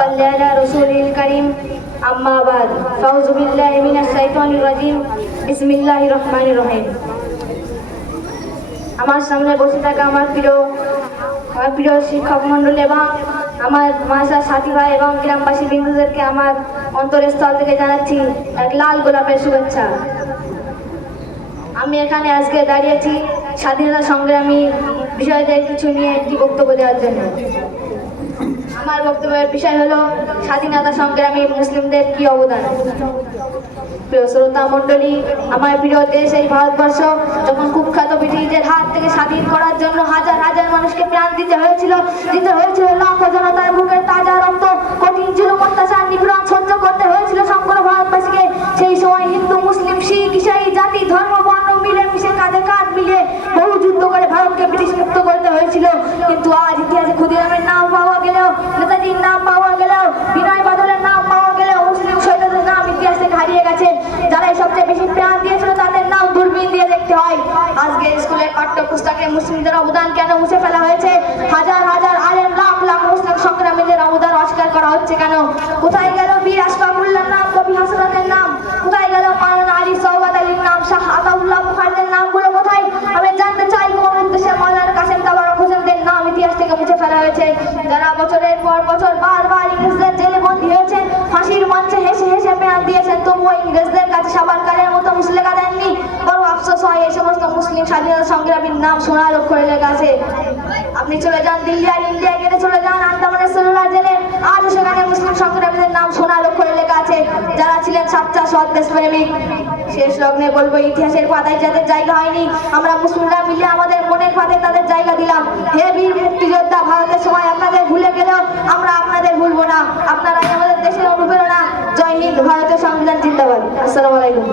صلى على رسوله الكريم أما بعد فأعوذ بالله من الشيطان الرجيم بسم الله الرحمن الرحيم আমার সামনে বসে থাকা আমার প্রিয় শিক্ষক মণ্ডলী এবং আমার মাদ্রাসার সাথী ভাই এবং গ্রামবাসী বৃন্দদেরকে আমার অন্তরের স্থল থেকে জানাচ্ছি এক লাল গোলাপের শুভেচ্ছা। আমি এখানে আজকে দাঁড়িয়েছি স্বাধীনতা সংগ্রামী বিষয়দের কিছু নিয়ে একটি বক্তব্য দেওয়ার জন্য। আমার বক্তব্যের বিষয় হলো স্বাধীনতা সংগ্রামী মুসলিমদের কি অবদান। প্রিয় শ্রোতা মণ্ডলী, আমার প্রিয় দেশ এই ভারতবর্ষ যখন কুখ্যাত ব্রিটিশদের হাত থেকে স্বাধীন করার জন্য হাজার হাজার মানুষকে প্রাণ দিতে হয়েছিল লাখো জনতার বুকের তাজা রক্ত, কঠিন জুলুম অত্যাচার নিপীড়ন সহ্য করতে হয়েছিল সমগ্র ভারতবাসীকে। সেই সময় হিন্দু মুসলিম শিখ ইসাই জাতি ধর্ম বর্ণ মিলে মিশে কাঁধে কাঁধ মিলিয়ে বহু যুদ্ধ করে ভারতকে ব্রিটিশ মুক্ত করতে হয়েছিল। কিন্তু আজ ইতিহাসে ক্ষুদিরামের নাম পাওয়া গেলেও, নেতাজির নাম পাওয়া গেলেও, বিনয় বাদলের নাম পাওয়া গেলেও মুসলিম শহীদদের নাম ইতিহাস থেকে হারিয়ে গেছে। যারা সবচেয়ে বেশি প্রাণ দিয়েছিল তাদের নাম দূরবীন দিয়ে দেখতে হয়। আজকে স্কুলের পাঠ্যপুস্তকে মুসলিমদের অবদান কেন মুছে ফেলা হয়েছে? হাজার হাজার আলেম লাখ লাখ মুসলিম সংগ্রামীদের অবদান অস্বীকার করা হচ্ছে কেন? কোথায় গেল বীর আশফাকুল্লাহর নাম, কবি হাসনাতের নাম? কোথায় গেল মাওলানা আলী সওগাত আলীর নাম, শাহ আতাউল্লাহ বুখারীদের নামগুলো কোথায়? আমি জানতে চাই কোন উদ্দেশ্যে মাওলানা কাসেম তাবারক হোসেনদের নাম ইতিহাস থেকে মুছে ফেলা হয়েছে? যারা বছরের পর বছর বারবার ইংরেজদের জেলে বন্দী হয়েছেন, ফাঁসির মঞ্চে হেসে হেসে প্রাণ দিয়েছেন, তবুও ইংরেজদের কাছে সাবারকারের মতো মুসলেখা দেননি। বড় আফসোস হয় এই সমস্ত মুসলিম স্বাধীনতা সংগ্রামীর নাম সোনার অক্ষরে লেখা আছে। আপনি চলে যান দিল্লি আর ইন্ডিয়া গেটে, চলে যান আন্দামানের সেলুলার জেলে, আজও সেখানে মুসলিম সংগ্রামীদের নাম সোনার অক্ষরে লেখা আছে, যারা ছিলেন সাচ্চা সৎ দেশপ্রেমিক। শেষ লগ্নে বলবো, ইতিহাসের পাতায় যাদের জায়গা হয়নি, আমরা মুসলিমরা মিলে আমাদের মনের পাতায় তাদের জায়গা দিলাম। হে বীর মুক্তিযোদ্ধা, ভারতের সময় আপনাদের ভুলে গেলেও আমরা আপনাদের ভুলবো না। আপনারাই আমাদের দেশের অনুপ্রেরণা। জয় হিন্দ, ভারতের সংবিধান জিন্দাবাদ। আসসালামু আলাইকুম।